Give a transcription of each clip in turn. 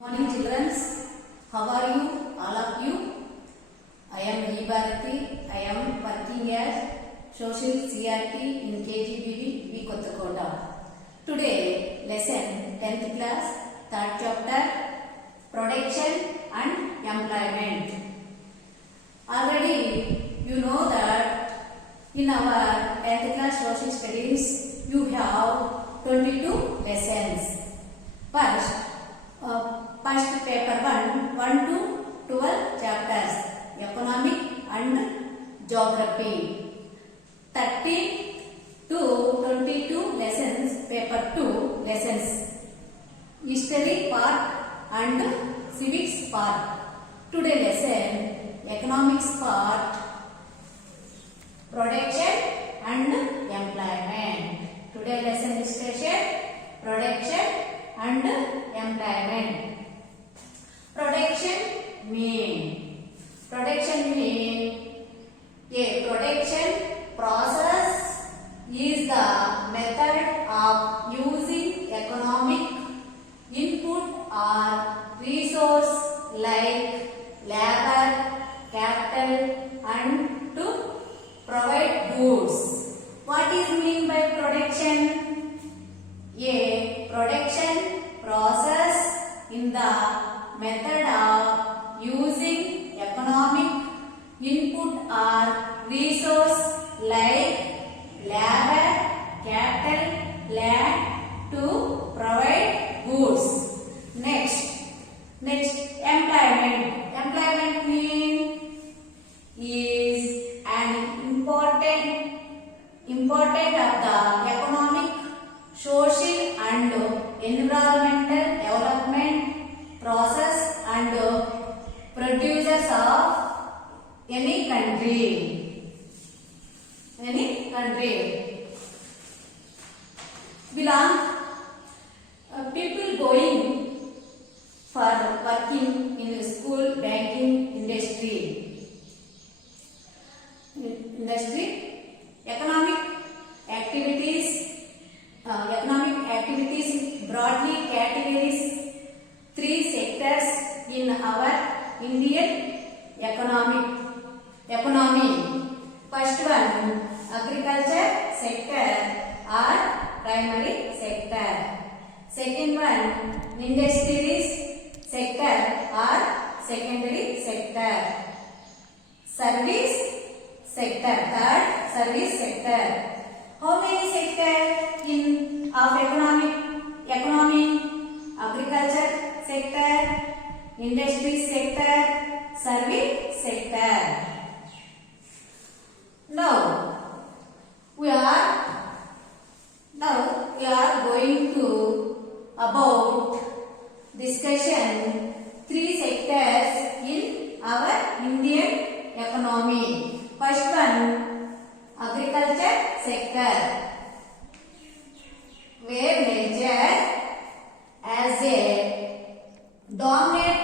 Morning children, how are you? All of you? I am V. Bharati. I am working as Social CRT in KGBV V. Kottakota. Today, lesson 10th class, 3rd chapter, Production and Employment. Already you know that in our 10th class social studies, you have 22 lessons. First paper 1 to 12 chapters, economic and geography. 13 to 22 lessons, paper 2 lessons, history part and civics part. Today lesson, economics part, production and employment. Today lesson discussion, production and employment. Production mean a production process is the method of using economic input or resource like labor, capital and to provide goods. What is mean by production? A production process in the method of using economic input or resource like labor, capital, land to provide goods. Next, employment. Employment means is an important of the economic, social and environmental development process and producers of any country. Belong people going for working in school, banking, industry. Economic activities broadly categories 3 sectors in our Indian economy. First one, agriculture sector or primary sector. Second one, industries sector or secondary sector. Service sector. Third, service sector. How many sectors in of economy? Agriculture sector, industry sector, service sector. Now we are going to about discussion 3 sectors in our Indian economy. First one, agriculture sector, where nature as a dominant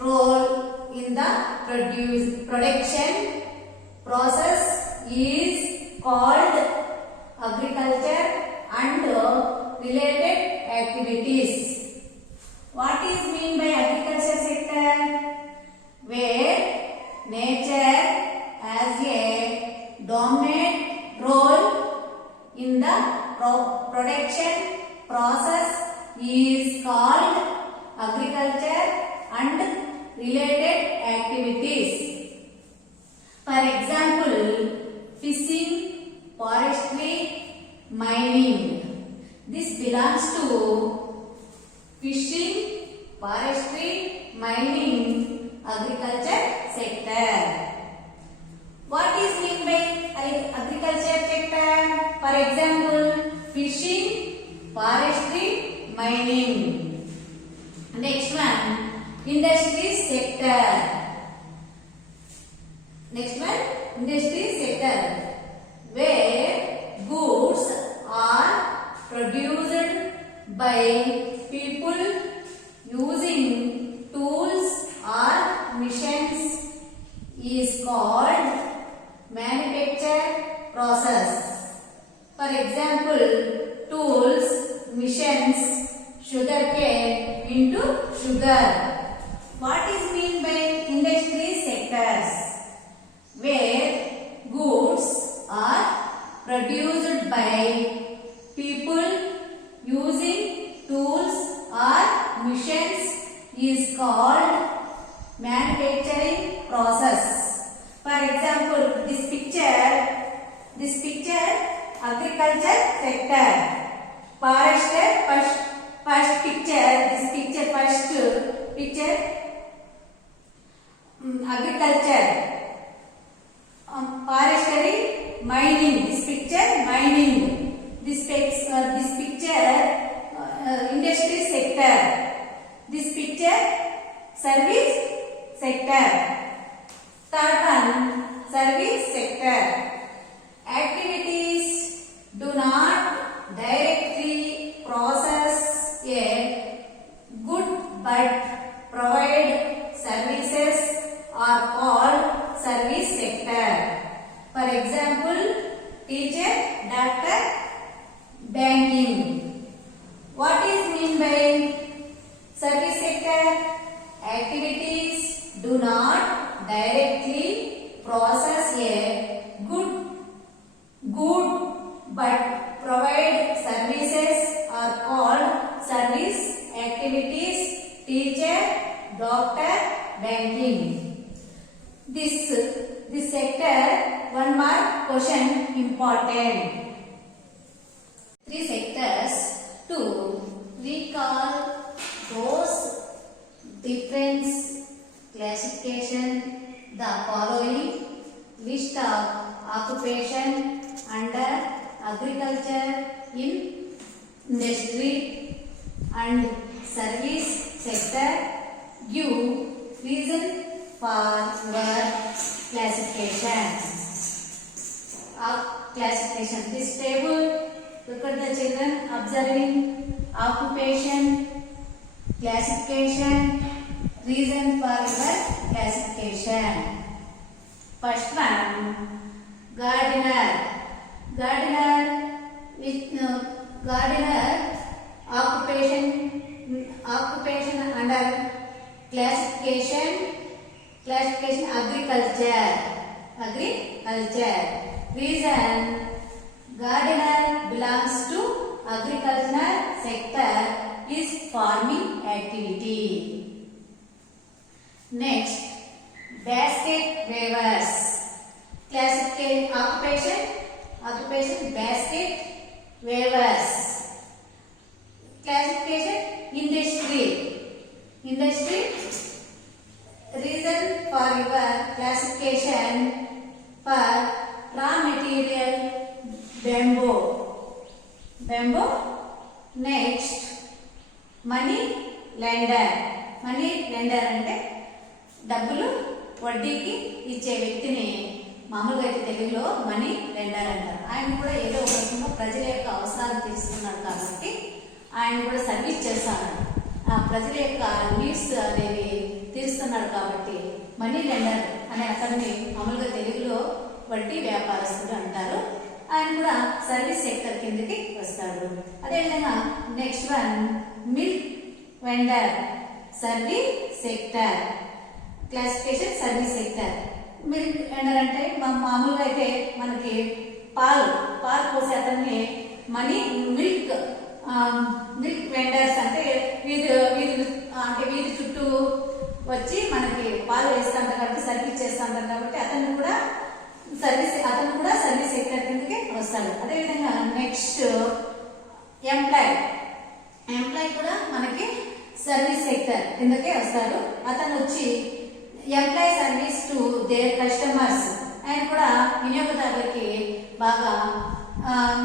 role in the production process is called agriculture and related activities. What is mean by agriculture sector? Where nature as a dominant role in the production process is called agriculture and related activities. For example, fishing, forestry, mining. This belongs to fishing, forestry, mining, agriculture sector. What is mean by agriculture sector? For example, fishing, forestry, mining. Next one, industry sector. Where goods are produced by people using tools or machines is called manufacture process. For example, tools, machines, sugarcane into sugar. What is mean by industry sectors? Where goods are produced by people using tools or machines is called manufacturing process. For example, this picture agriculture sector. Forester first picture, this picture first picture agriculture. Forestry, mining. This picture mining. This picture industry sector. This picture service sector. Third one, service sector. Activities do not directly process a good but provide services are called service sector. For example, teacher, doctor, banking. What is mean by service sector? Activities do not directly process a good but provide services are called service activities. Teacher, doctor, banking. This sector, 1 mark question important. 3 sectors to recall those difference classification the following list of occupation under agriculture in industry and service sector. Give reason for your classification. Classification. This table, look at the children observing occupation, classification, reason for your classification. First one, gardener. Gardener occupation under classification agriculture. Reason, gardener belongs to agricultural sector is farming activity. Next, basket weavers. Occupation basket weavers. Classification industry. Reason for your classification for raw material bamboo. Next, money lender అంటే డబ్బులు వడ్డీకి ఇచ్చే వ్యక్తిని మామూలుగా అయితే తెలుగులో money lender అంటారు. ఆయన కూడా ఏదో ఒక రకంగా ప్రజల యొక్క అవసరాలు తీరుస్తున్నాడు కాబట్టి ఆయన కూడా సర్వీస్ చేస్తాడు. ఆ ప్రజల యొక్క నీడ్స్ అనేవి తీరుస్తున్నాడు కాబట్టి మనీ లెండర్ అనే అతన్ని మామూలుగా తెలుగులో వడ్డీ వ్యాపారస్తుడు అంటారు. ఆయన కూడా సర్వీస్ సెక్టర్ కిందకి వస్తాడు. అదేవిధంగా next one, milk vendor, service sector. Classification service sector. Milk vendor అంటే మామూలుగా అయితే మనకి పాలు పోసే అతన్ని మనీ మిల్క్ వెండర్స్ అంటే వీధి చుట్టూ వచ్చి మనకి పాలు వేస్తాం కాబట్టి సర్వీస్ చేస్తాం కాబట్టి అతను కూడా సర్వీస్ సెక్టర్ కిందకి వస్తాడు. అదేవిధంగా నెక్స్ట్ ఎంప్లాయ్ కూడా మనకి సర్వీస్ సెక్టర్ కిందకే వస్తారు. అతను వచ్చి employ service to their customers. ఆయన కూడా వినియోగదారులకి బాగా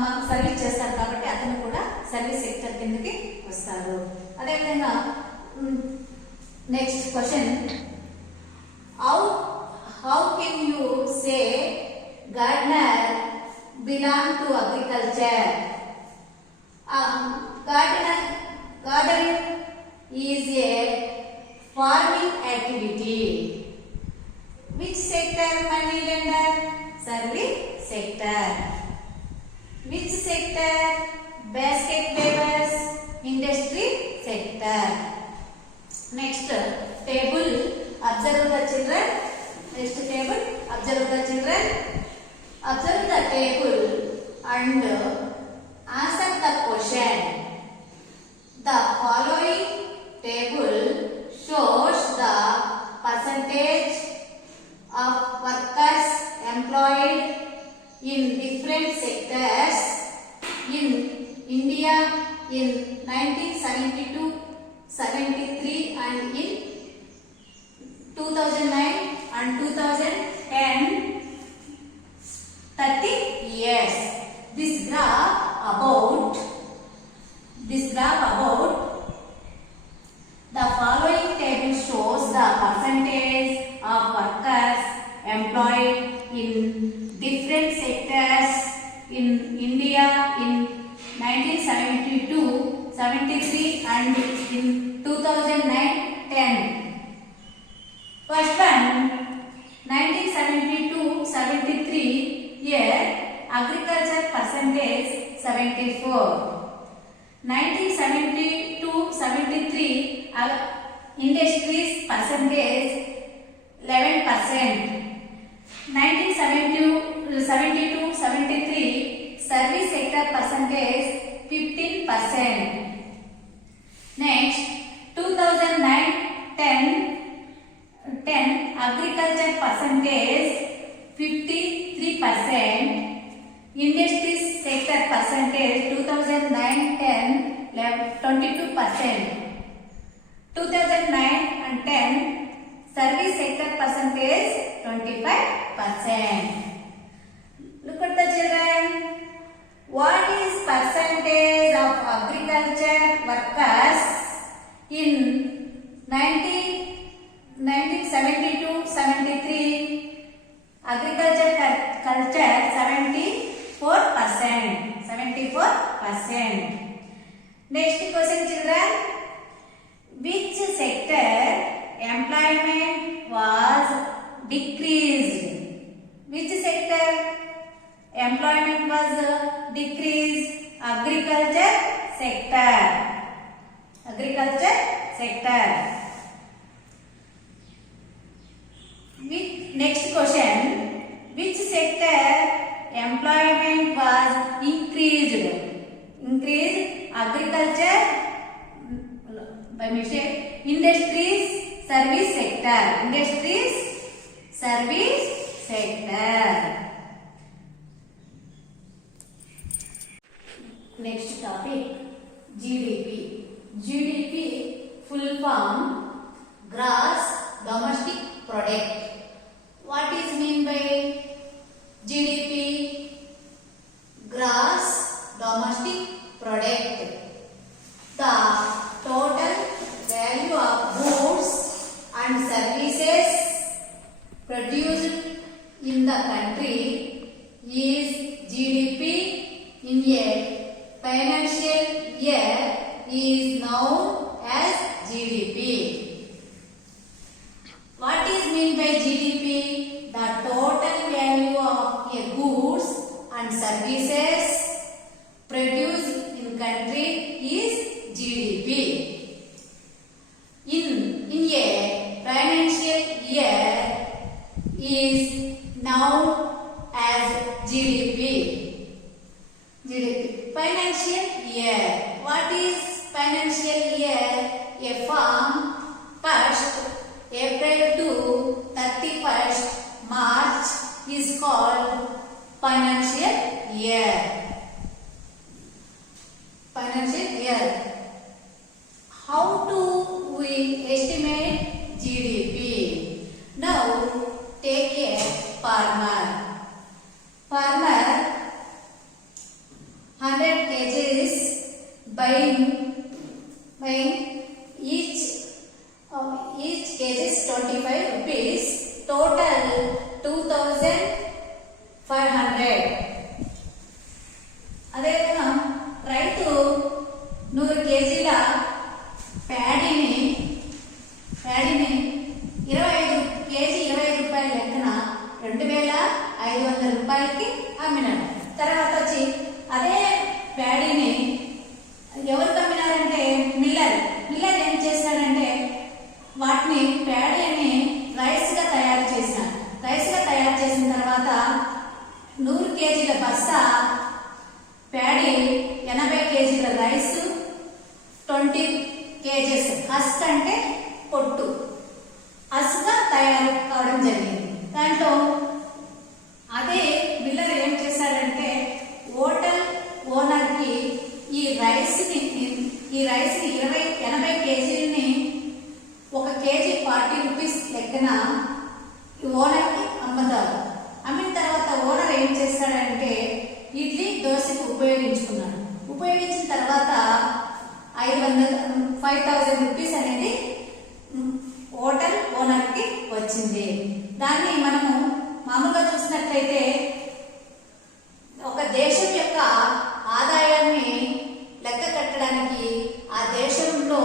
మనకు సర్వీస్ చేస్తారు కాబట్టి అతను కూడా సర్వీస్ సెక్టర్ కిందకి వస్తారు. అదేవిధంగా next question, how can you say gardener belong to agriculture? Gardening is a farming activity. Which sector money lender? Service sector. Which sector? Basket weavers, industry sector. Next table, observe the children. Next table, observe the children. Observe the table and answer the question. The following table shows the percentage of workers employed in different sectors in India in 1972, 73 and in 2009 and 2010, 30 years. This graph about the following table shows the percentage of workers employed in different sectors in India in 1972, 73 and in 2009-10. First one, 1972-73 year, agriculture percentage 74. 1972-73 industries percentage 11%. 1972-73 service sector percentage 15%. Next, 2009-10 agriculture percentage 53%. Industries sector percentage 2009-10 22%. 2009 and 10 service sector percentage 25%. Look at the children. What is percentage of agriculture workers in 1972-73? Agriculture culture 74%. 74%. Next question, children. Which sector employment was decreased? Which sector employment was decreased? Agriculture sector. Agriculture sector. Next question. Which sector employment was increased? Increased agriculture, by mistake, industries, service sector. Industries, service sector. Next topic, GDP. GDP full form gross domestic product. What is mean by GDP? Gross domestic product. The total value of goods and services produced in the country is GDP in a financial year is known as GDP. What is mean by GDP? The total value of a goods and services produced in country is GDP. In a financial year is known as GDP. GDP. Financial year. What is financial year? A from 1st April to 31st March is called financial year. Financial year. How do we estimate GDP? Now take a farmer. Farmer 100 kgs buying each kg is 25 rupees. Total 2,500. అదే రైతు 100 కేజీల ప్యాడీని 25 రూపాయల లెక్కన 2,500 రూపాయలకి అమ్మినాడు. తర్వాత వచ్చి అదే ప్యాడీని ఎవరికి అమ్మినారంటే మిల్లర్ ఏం చేశాడంటే ప్యాడీని రైస్ గా తయారు చేసినారు. రైస్ గా తయారు చేసిన తర్వాత 100 కేజీల బస్తా ప్యాడీ, 80 కేజీల రైస్, 20 కేజెస్ హస్క్ అంటే పొట్టు హస్క్గా తయారు కావడం జరిగింది. దాంట్లో అదే మిల్లర్ ఏం చేశాడంటే హోటల్ ఓనర్ కి ఈ రైస్ ని 80 కేజీలని 1 కేజీ 40 రూపీస్ లెక్కన ఓనర్ కి అమ్ముతారు. అమ్మిన తర్వాత ఓనర్ ఏం చేస్తాడంటే ఇడ్లీ దోశకు ఉపయోగించుకున్నాడు. ఉపయోగించిన తర్వాత 5,000 రూపీస్ అనేది హోటల్ ఓనర్ కి వచ్చింది. దాన్ని మనము మామూలుగా చూసినట్లయితే ఒక దేశం యొక్క ఆదాయాన్ని లెక్క కట్టడానికి ఆ దేశంలో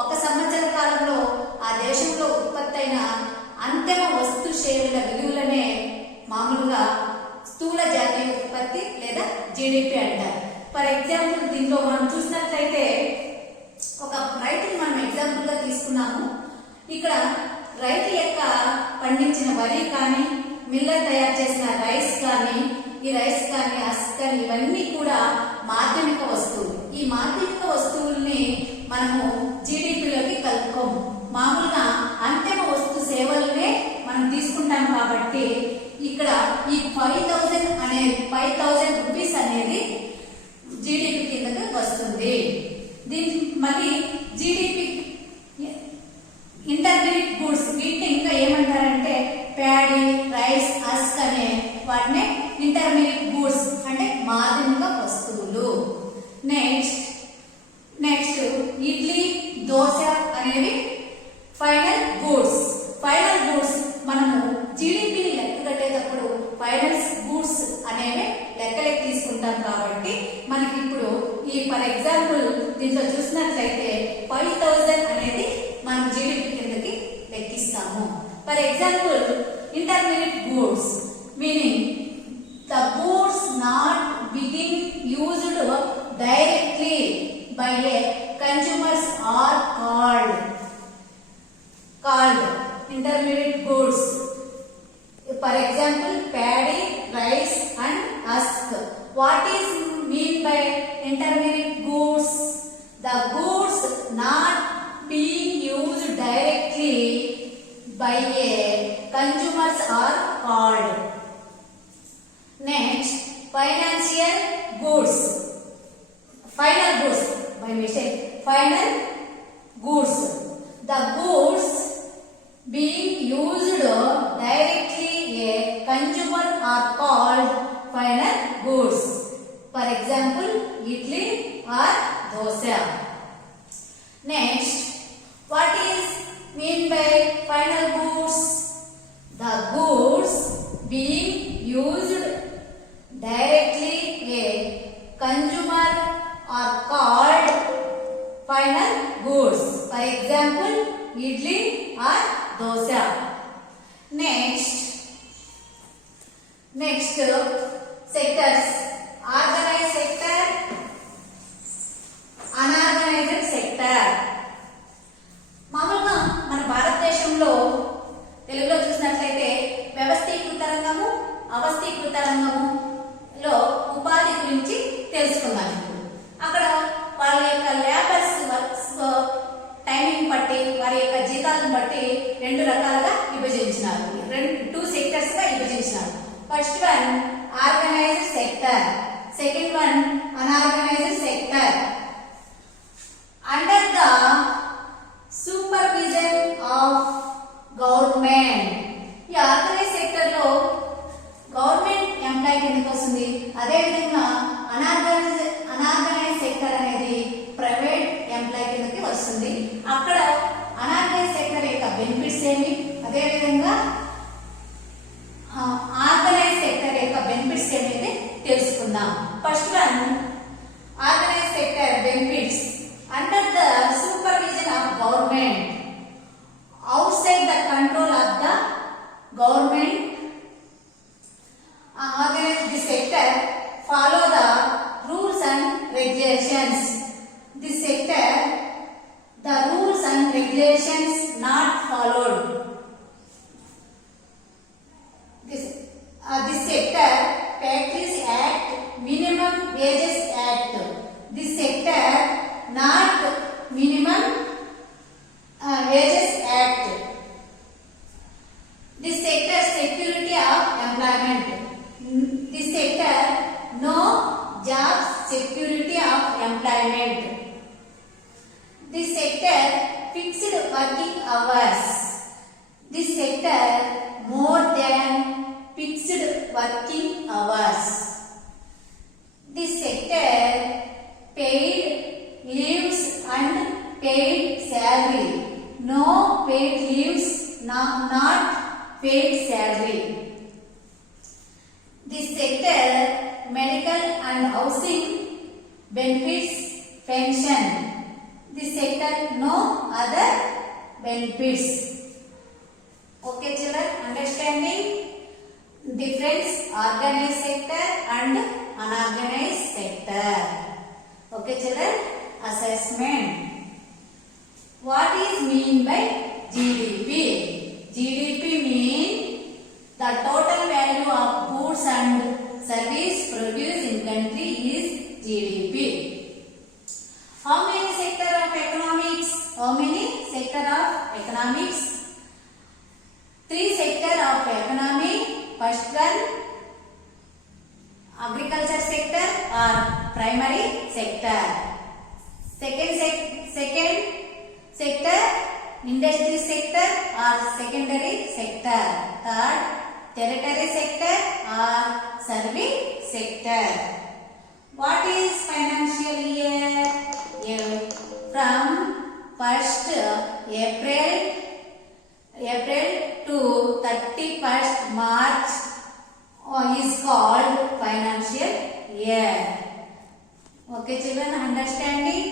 1 సంవత్సర కాలంలో ఆ దేశంలో ఉత్పత్తి అయిన అంతిమ వస్తు సేవల విలువలనే మామూలుగా స్థూల జాతీయ ఉత్పత్తి లేదా జీడిపి అంటారు. ఫర్ ఎగ్జాంపుల్ దీంట్లో మనం చూసినట్లయితే ఒక రైతుని మనం ఎగ్జాంపుల్ గా తీసుకున్నాము. ఇక్కడ రైతు యొక్క పండించిన వరి కానీ, మిల్లర్ తయారు చేసిన రైస్ కానీ, ఈ రైస్ కానీ, హస్క్ కానీ ఇవన్నీ కూడా మాధ్యమిక వస్తువులు. ఈ మాధ్యమిక వస్తువుల్ని మనము జీడిపిలోకి కలుపుకోము. మామూలుగా అంతిమ వస్తు సేవలనే మనం తీసుకుంటాం కాబట్టి ఇక్కడ ఈ 5,000 రూపీస్ అనేది జీడిపి కిందకి వస్తుంది. దీని మళ్ళీ జీడిపి ఇంటర్మీడియట్ గూడ్స్, వీటిని ఇంకా ఏమంటారంటే ప్యాడీ, రైస్, హస్క్ అనే వాటిని ఇంటర్మీడియట్ గూడ్స్ అంటే మాధ్యమిక వస్తువులు. నెక్స్ట్ ఇడ్లీ, దోశ అనేవి ఫైనల్ గూడ్స్. ఫైనల్ గూడ్స్ మనము జీడిపిని లెక్క కట్టేటప్పుడు ఫైనల్ గూడ్స్ అనేవి లెక్కలకి తీసుకుంటాం కాబట్టి మనకి ఇప్పుడు ఈ ఫర్ ఎగ్జాంపుల్ దీంట్లో చూసినట్లయితే 5,000 అనేది మనం జీడిపి కిందకి లెక్కిస్తాము. For example intermediate goods meaning the goods not begin used directly by a consumers are called intermediate goods. For example, paddy, rice and husk. What is mean by intermediate goods? The goods not being used directly by a consumers are called. Next, financial goods. Final goods. By mistake. Final goods. The goods being used directly a consumer are called final goods. For example, idli or dosa. Next, what is mean by final goods? The goods being used directly a consumer are called final goods. For example, idli or dosa. Next sectors: organized sector, unorganized sector. మామూలుగా మన భారతదేశంలో తెలుగులో చూసినట్లయితే వ్యవస్థీకృత రంగము, అవస్థీకృత రంగములో ఉపాధి గురించి తెలుసుకున్నాం. అక్కడ వాళ్ళ యొక్క లేబర్స్ వర్క్స్ టైమింగ్ బట్టి వారి యొక్క జీతాలను బట్టి 2 రకాలుగా విభజించినారు. 2 సెక్టర్స్ గా విభజించినారు. First one organised sector, second one unorganised sector. Under the supervision of government, ఈ ఆర్గనైజ్ సెక్టర్ లో గవర్నమెంట్ ఎంప్లాయ్ కిందకి వస్తుంది. అదే విధంగా అన్ఆర్గనైజ్ సెక్టర్ అనేది ప్రైవేట్ ఎంప్లాయ్ కిందకి వస్తుంది. అక్కడ అన్ఆర్గనైజ్ సెక్టర్ యొక్క బెనిఫిట్స్ ఏమి, అదే విధంగా ఆర్గనైజ్ సెక్టర్ యొక్క బెనిఫిట్స్ ఏమి తెలుసుకుందాం. First one organise sector benefits. Under the supervision of government, outside the control of the government, organized sector follow the rules and regulations. This sector, the rules and regulations not followed. not paid salary. This sector, medical and housing, benefits, pension. This sector, no other benefits. Okay children, understanding difference organized sector and unorganized sector. Okay children, assessment. What is mean by GDP? GDP means the total value of goods and service produced in country is GDP. How many sector of economics? How many sector of economics? 3 sector of economy. First one, agriculture sector or primary sector. Second sector, industry sector or secondary sector. Third, territory sector or service sector. What is financial year? From 1st April to 31st March is called financial year. Okay children, understanding?